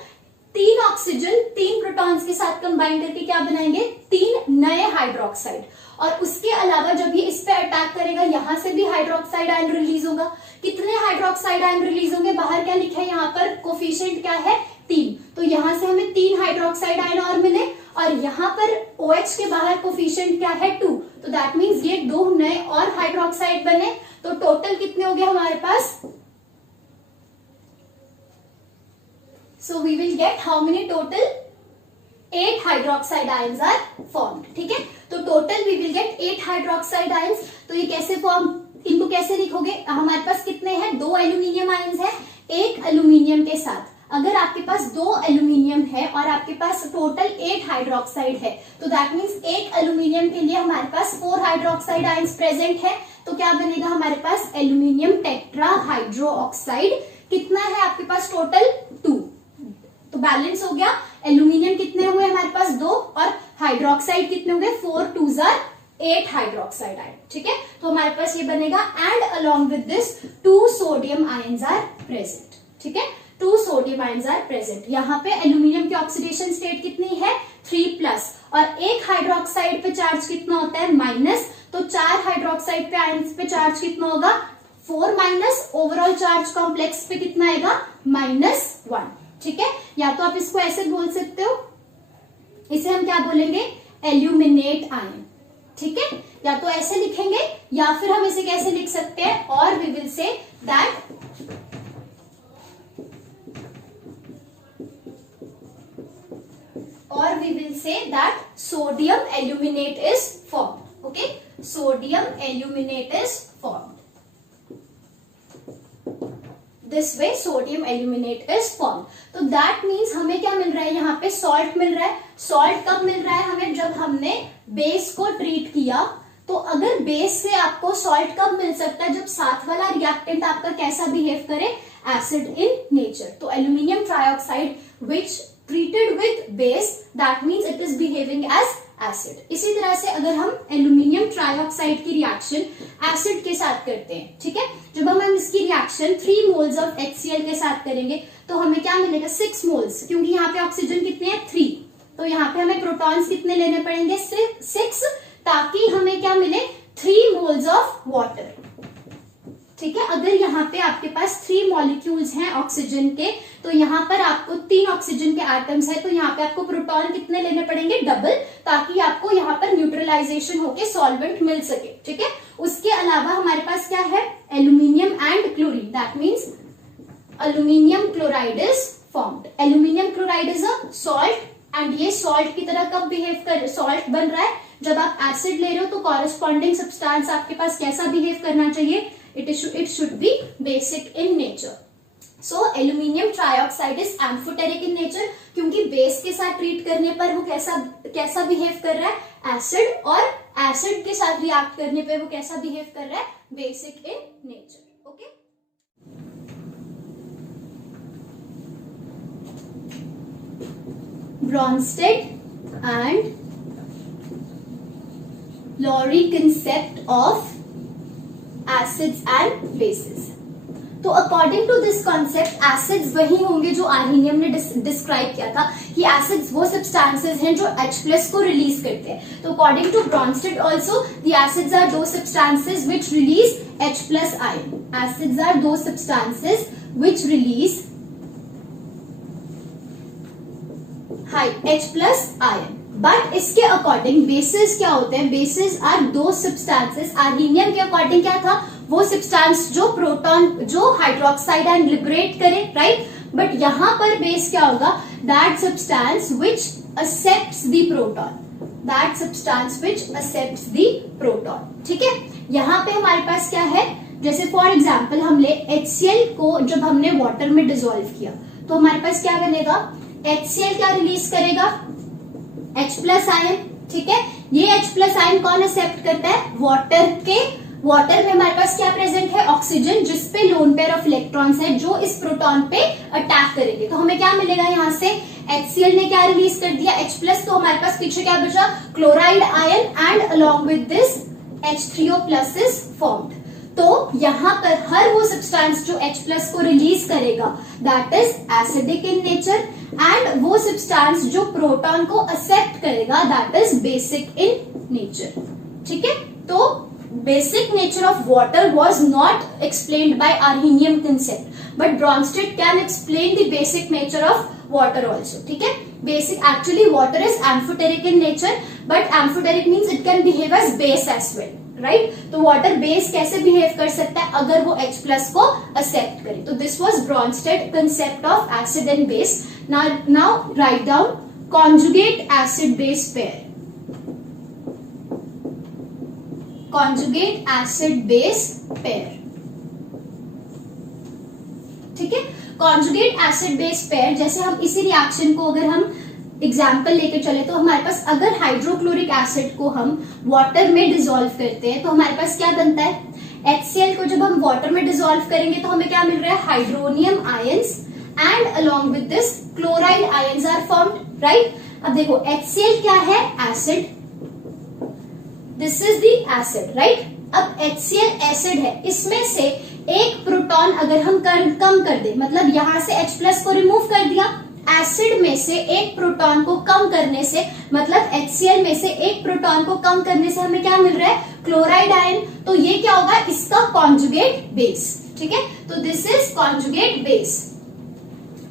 3 ऑक्सीजन 3 प्रोटॉन्स के साथ कंबाइन करके क्या बनाएंगे, 3 नए हाइड्रोक्साइड। और उसके अलावा जब ये इस पे अटैक करेगा, यहां से भी हाइड्रोक्साइड आयन रिलीज होगा। कितने हाइड्रोक्साइड आयन रिलीज होंगे, बाहर क्या लिखा है यहाँ पर, कोफिशिएंट क्या है, 3। तो यहां से हमें 3 हाइड्रोक्साइड आयन और मिले, और यहाँ पर OH के बाहर कोफिशिएंट क्या है, 2। तो दैट मीन्स ये 2 नए और हाइड्रोक्साइड बने। तो टोटल कितने हो गए हमारे पास, so we will get how many total, 8 hydroxide ions are formed, ठीक है। तो total we will get 8 hydroxide ions। तो ये कैसे फॉर्म, इनको कैसे लिखोगे, हमारे पास कितने हैं, 2 एल्यूमिनियम आयन्स है एक एल्यूमिनियम के साथ। अगर आपके पास 2 एल्यूमिनियम है और आपके पास टोटल 8 हाइड्रोक्साइड है, तो दैट मीन्स एक एल्यूमिनियम के लिए हमारे पास 4 हाइड्रोक्साइड आयन्स प्रेजेंट है। तो क्या बनेगा हमारे पास, एल्यूमिनियम टेट्रा हाइड्रो ऑक्साइड। कितना है आपके पास टोटल, 2। तो बैलेंस हो गया, एल्यूमिनियम कितने हुए हमारे पास, 2, और हाइड्रोक्साइड कितने हो गए, 4 2s are 8 हाइड्रोक्साइड आयन, ठीक है। तो हमारे पास ये बनेगा, and along with this 2 sodium ions are present, ठीक है। 2 सोडियम आयन्स आर प्रेजेंट। यहाँ पे एल्यूमिनियम की ऑक्सीडेशन स्टेट कितनी है, 3+, और एक हाइड्रोक्साइड पे चार्ज कितना होता है, -। तो 4 हाइड्रोक्साइड पे आयन्स पे चार्ज कितना होगा, 4 माइनस ओवरऑल चार्ज कॉम्प्लेक्स पे कितना आएगा, -1। ठीक है, या तो आप इसको ऐसे बोल सकते हो, इसे हम क्या बोलेंगे, एल्यूमिनेट आयन। ठीक है, या तो ऐसे लिखेंगे या फिर हम इसे कैसे लिख सकते हैं, और we will say that sodium aluminate is formed. Okay, sodium aluminate is formed. This way sodium aluminate is formed. तो that means हमें क्या मिल रहा है, यहाँ पे सॉल्ट मिल रहा है। सॉल्ट कब मिल रहा है हमें, जब हमने बेस को ट्रीट किया। तो अगर बेस से आपको सॉल्ट कब मिल सकता है, जब साथ वाला रिएक्टेंट आपका कैसा बिहेव करे, एसिड इन नेचर। तो aluminium trioxide which treated with base, that means it is behaving as acid. इसी तरह से अगर हम एल्यूमिनियम ट्राइऑक्साइड की रिएक्शन एसिड के साथ करते हैं, ठीक है, जब हम इसकी रिएक्शन 3 मोल्स ऑफ HCl के साथ करेंगे तो हमें क्या मिलेगा, 6 मोल्स, क्योंकि यहाँ पे ऑक्सीजन कितने हैं, 3। तो यहाँ पे हमें प्रोटॉन्स कितने लेने पड़ेंगे, 6, ताकि हमें क्या मिले, 3 मोल्स ऑफ वाटर। ठीक है, अगर यहाँ पे आपके पास 3 मॉलिक्यूल्स हैं ऑक्सीजन के, तो यहाँ पर आपको 3 ऑक्सीजन के एटम्स है, तो यहाँ पे आपको प्रोटॉन कितने लेने पड़ेंगे, डबल, ताकि आपको यहाँ पर न्यूट्रलाइजेशन होके सॉल्वेंट मिल सके। ठीक है, उसके अलावा हमारे पास क्या है, aluminium and chlorine, that means aluminium chloride is formed. Aluminium chloride is a salt, and ये सॉल्ट की तरह कब बिहेव कर, सॉल्ट बन रहा है जब आप एसिड ले रहे हो, तो कॉरेस्पॉन्डिंग सब्सटेंस आपके पास कैसा बिहेव करना चाहिए, it should be basic in nature. So aluminium trioxide is amphoteric in nature, क्योंकि बेस के साथ ट्रीट करने पर वो कैसा बिहेव कर रहा है, एसिड, और एसिड के साथ रिएक्ट करने पे वो कैसा बिहेव कर रहा है, basic in nature. Okay, Bronsted and Lowry concept of acids and bases. तो according to this concept acids वही होंगे जो आर्हीनियम ने डिस्क्राइब किया था कि एसिड्स वो सब्सटेंसेस हैं जो H+ को रिलीज करते हैं। तो according to Bronsted also the acids are those substances which release H+ ion. Acids are those substances which release H+ ion. But इसके अकॉर्डिंग बेसिस क्या होते हैं, bases are those substances. Arrhenius के according क्या था, वो सब्सटेंस जो proton, जो हाइड्रोक्साइड आयन लिबरेट करे, राइट। बट यहां पर बेस क्या होगा, that substance which accepts the proton, that substance which accepts the proton. ठीक है, यहाँ पे हमारे पास क्या है, जैसे फॉर एग्जाम्पल हमने HCl को जब हमने वाटर में डिसॉल्व किया तो हमारे पास क्या बनेगा, HCl क्या रिलीज करेगा, H+ आयन। ठीक है, ये H+ आयन कौन एक्सेप्ट करता है, वाटर के। वाटर में हमारे पास क्या प्रेजेंट है, ऑक्सीजन, जिसपे लोन पेयर ऑफ इलेक्ट्रॉन्स है जो इस प्रोटॉन पे अटैक करेंगे। तो हमें क्या मिलेगा, यहाँ से HCl ने क्या रिलीज कर दिया, H+, तो हमारे पास पीछे क्या बचा, chloride ion, and along with this H3O+ is formed. तो यहाँ पर हर वो सब्सटेंस जो H+ को रिलीज करेगा that is acidic in nature, and वो सब्सटेंस जो प्रोटॉन को एक्सेप्ट करेगा that is basic in nature. ठीक है, तो basic nature of water was not explained by Arrhenius concept, but Bronsted can explain the basic nature of water also. ठीक है, basic actually water is amphoteric in nature, but amphoteric means it can behave as base as well, right. तो water base कैसे behave कर सकता है, अगर वो H+ को एक्सेप्ट करे। तो this was Brønsted concept of acid and base. Now write down conjugate acid base pair. Conjugate acid base pair, ठीक है। कॉन्जुगेट एसिड बेस पेयर, जैसे हम इसी रिएक्शन को अगर हम एग्जाम्पल लेकर चले तो हमारे पास अगर हाइड्रोक्लोरिक एसिड को हम वाटर में डिसॉल्व करते हैं तो हमारे पास क्या बनता है, HCl को जब हम वाटर में डिसॉल्व करेंगे तो हमें क्या मिल रहा है, hydronium ions, and along with this chloride ions are formed, right. अब देखो HCl क्या है, acid, this is the acid, right. अब HCl एसिड है, इसमें से एक प्रोटॉन अगर हम कम कर दे, मतलब यहां से H+ को रिमूव कर दिया, एसिड में से एक प्रोटॉन को कम करने से, मतलब HCl में से एक प्रोटॉन को कम करने से हमें क्या मिल रहा है, क्लोराइड आयन। तो ये क्या होगा, इसका कॉन्जुगेट बेस। ठीक है, तो this is conjugate base.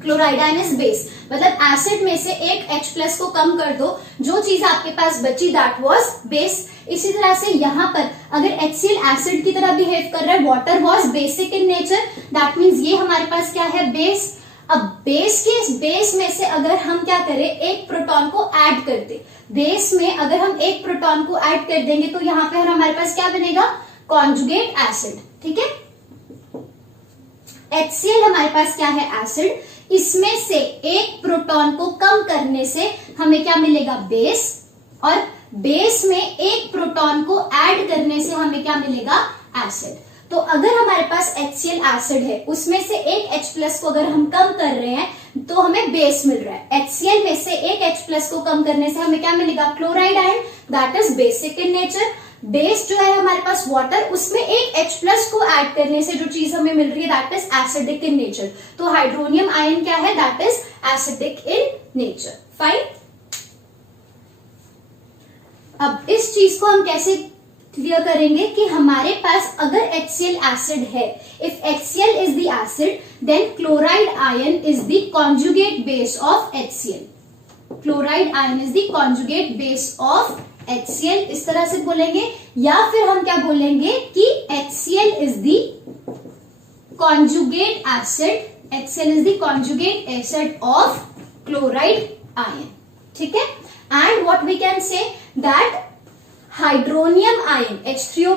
Chloride ion is base, मतलब एसिड में से एक H+ को कम कर दो, जो चीज आपके पास बची दैट वाज बेस। इसी तरह से यहाँ पर अगर HCl एसिड की तरह बिहेव कर रहा है, water was basic in nature, that means ये हमारे पास क्या है, बेस। अब बेस के इस बेस में से अगर हम क्या करें, एक प्रोटॉन को ऐड कर दे, बेस में अगर हम एक प्रोटॉन को ऐड कर देंगे तो यहाँ पे हमारे पास क्या बनेगा, कॉन्जुगेट एसिड। ठीक है, HCl हमारे पास क्या है, एसिड, इसमें से एक प्रोटॉन को कम करने से हमें क्या मिलेगा, बेस, और बेस में एक प्रोटॉन को ऐड करने से हमें क्या मिलेगा, एसिड। तो अगर हमारे पास HCl एसिड है, उसमें से एक H+ को अगर हम कम कर रहे हैं तो हमें बेस मिल रहा है। HCl में से एक H+ को कम करने से हमें क्या मिलेगा, chloride ion, that is basic in nature. Base जो है हमारे पास वाटर, उसमें एक H+ को ऐड करने से जो चीज हमें मिल रही है that is acidic in nature. तो हाइड्रोनियम आयन क्या है, that is acidic in nature. Fine. अब इस चीज को हम कैसे क्लियर करेंगे कि हमारे पास अगर HCl एसिड है, if HCl is the acid then chloride ion is the conjugate base of HCl। Chloride ion is the conjugate base of HCl, इस तरह से बोलेंगे। या फिर हम क्या बोलेंगे कि HCl is the conjugate acid, HCl is the conjugate acid of chloride ion. ठीक है, and what we can say that hydronium ion H3O+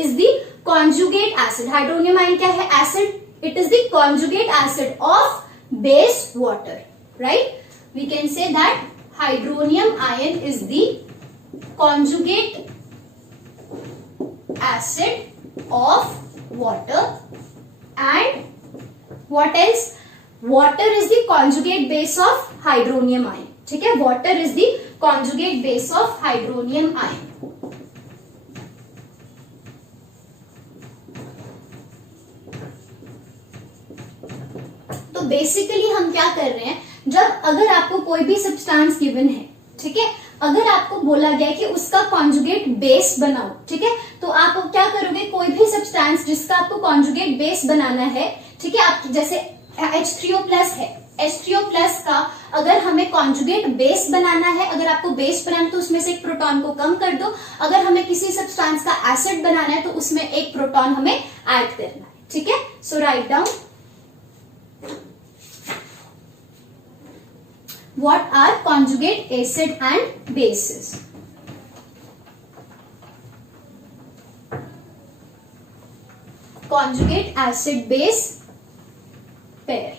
is the conjugate acid. Hydronium ion क्या है, acid, it is the conjugate acid of base water, right? We can say that hydronium ion is the conjugate acid of water, and what else? Water is the conjugate base of hydronium ion. ठीक है, water is the conjugate base of hydronium ion. तो basically हम क्या कर रहे हैं, जब अगर आपको कोई भी सब्सटेंस गिवन है, ठीक है, अगर आपको बोला गया कि उसका कॉन्जुगेट बेस बनाओ, ठीक है, तो आप क्या करोगे, कोई भी सब्सटेंस जिसका आपको कॉन्जुगेट बेस बनाना है, ठीक है, आप जैसे H3O+ है, H3O+ का अगर हमें कॉन्जुगेट बेस बनाना है, अगर आपको बेस बनाना है तो उसमें से एक प्रोटॉन को कम कर दो, अगर हमें किसी सब्सटेंस का एसिड बनाना है तो उसमें एक प्रोटॉन हमें ऐड करना है। ठीक है, so right down what are conjugate acid and bases. Conjugate acid base pair.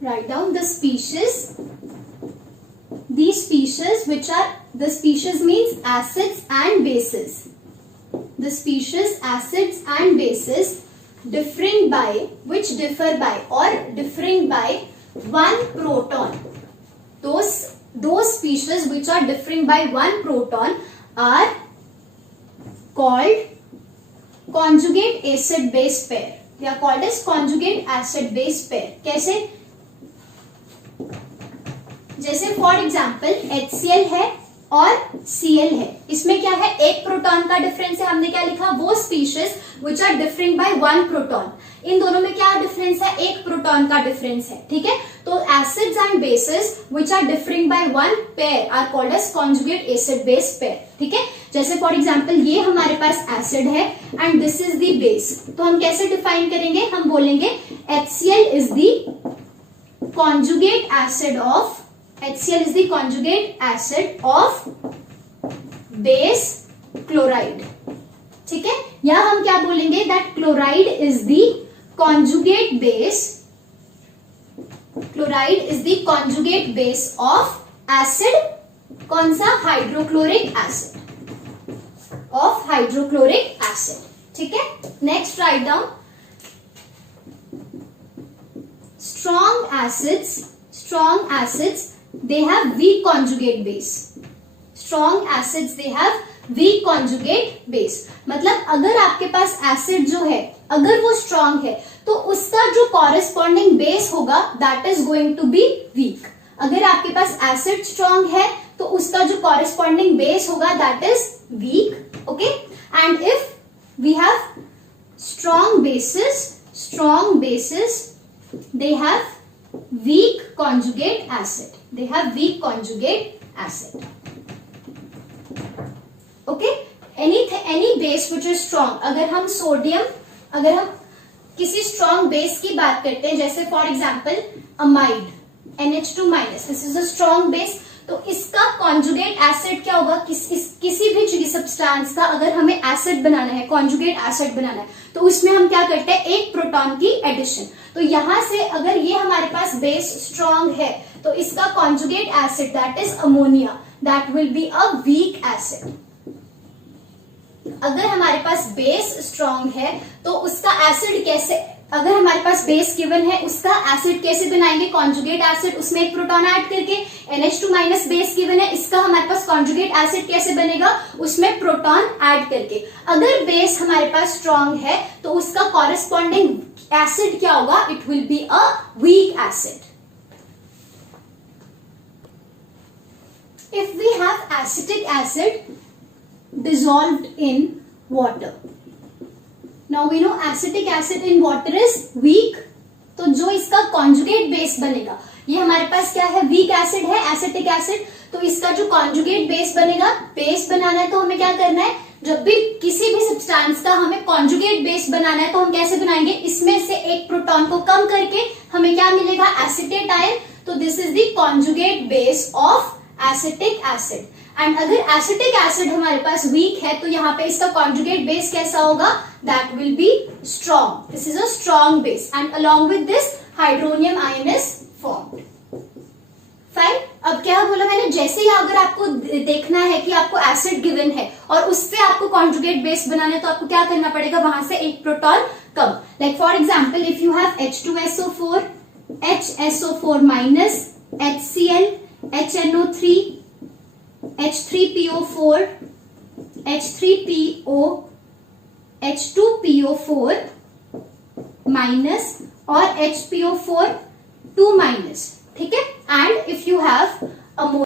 Write down the species. These species which are, the species means acids and bases. The species acids and bases differing by, which differ by or differing by one proton. Those species which are differing by one proton are called conjugate acid base pair. They are called as conjugate acid base pair. कैसे? जैसे for example HCl है और Cl है, इसमें क्या है, एक proton का डिफरेंस है, हमने क्या लिखा, वो species which are differing by one proton. इन दोनों में क्या डिफरेंस है, एक प्रोटॉन का डिफरेंस है। ठीक है, तो acids and bases which are differing by one pair are called as conjugate acid base pair. ठीक है, जैसे फॉर एग्जाम्पल ये हमारे पास एसिड है and this is the base, तो हम कैसे डिफाइन करेंगे, हम बोलेंगे HCl is the conjugate acid of, HCl is the conjugate acid of base chloride. ठीक है, या हम क्या बोलेंगे, that chloride is the conjugate base, chloride is the conjugate base of acid, कौन सा, hydrochloric acid, of hydrochloric acid. ठीक है, next write down strong acids they have weak conjugate base. strong acids they have weak conjugate base. मतलब अगर आपके पास acid जो है अगर वो स्ट्रांग है तो उसका जो कॉरेस्पॉन्डिंग बेस होगा that is going to be weak. अगर आपके पास एसिड स्ट्रांग है तो उसका जो कॉरेस्पॉन्डिंग बेस होगा that is weak. Okay, and if we have strong bases they have weak conjugate acid. They have weak conjugate acid. Okay, any base which is strong. अगर हम किसी strong base की बात करते हैं, जैसे for example amide NH2 minus, this is a strong base, तो इसका कॉन्जुगेट एसिड क्या होगा? किसी भी सब्सटेंस का अगर हमें एसिड बनाना है, कॉन्जुगेट एसिड बनाना है, तो उसमें हम क्या करते हैं? एक प्रोटॉन की एडिशन. तो यहां से अगर ये हमारे पास बेस स्ट्रॉन्ग है तो इसका conjugate acid that is ammonia, that will be a weak acid. अगर हमारे पास बेस स्ट्रॉन्ग है तो उसका एसिड कैसे, अगर हमारे पास बेस गिवन है उसका एसिड कैसे बनाएंगे? कॉन्जुगेट एसिड, उसमें एक प्रोटॉन ऐड करके. NH2 माइनस बेस गिवन है, इसका हमारे पास कॉन्जुगेट एसिड कैसे बनेगा? उसमें प्रोटॉन ऐड करके. अगर बेस हमारे पास स्ट्रॉन्ग है तो उसका कॉरेस्पॉन्डिंग एसिड क्या होगा? It will be a weak acid. If we have acetic acid dissolved in water, now we know acetic acid in water is weak, तो जो इसका कॉन्जुगेट बेस बनेगा, ये हमारे पास क्या है? वीक एसिड है, एसिटिक एसिड. तो इसका जो कॉन्जुगेट बेस बनेगा, बेस बनाना है तो हमें क्या करना है? जब भी किसी भी सब्सटेंस का हमें कॉन्जुगेट बेस बनाना है तो हम कैसे बनाएंगे? इसमें से एक प्रोटॉन को कम करके हमें क्या मिलेगा? Acetate ion. तो this is the conjugate base of acetic acid. And अगर एसिटिक एसिड हमारे पास वीक है तो यहाँ पे इसका कॉन्जुगेट बेस कैसा होगा? That will be strong. This is a strong base and along with this hydronium ion is formed. Fine. अब क्या बोला मैंने? जैसे ही अगर आपको देखना है कि आपको एसिड गिवन है और उससे आपको कॉन्जुगेट बेस बनाना है तो आपको क्या करना पड़ेगा? वहां से एक proton come. Like for example if you have H2SO4, HSO4 minus, HCl, HNO3, H3PO4, H3PO, H2PO4 minus और HPO4 2 माइनस. ठीक है. And if you have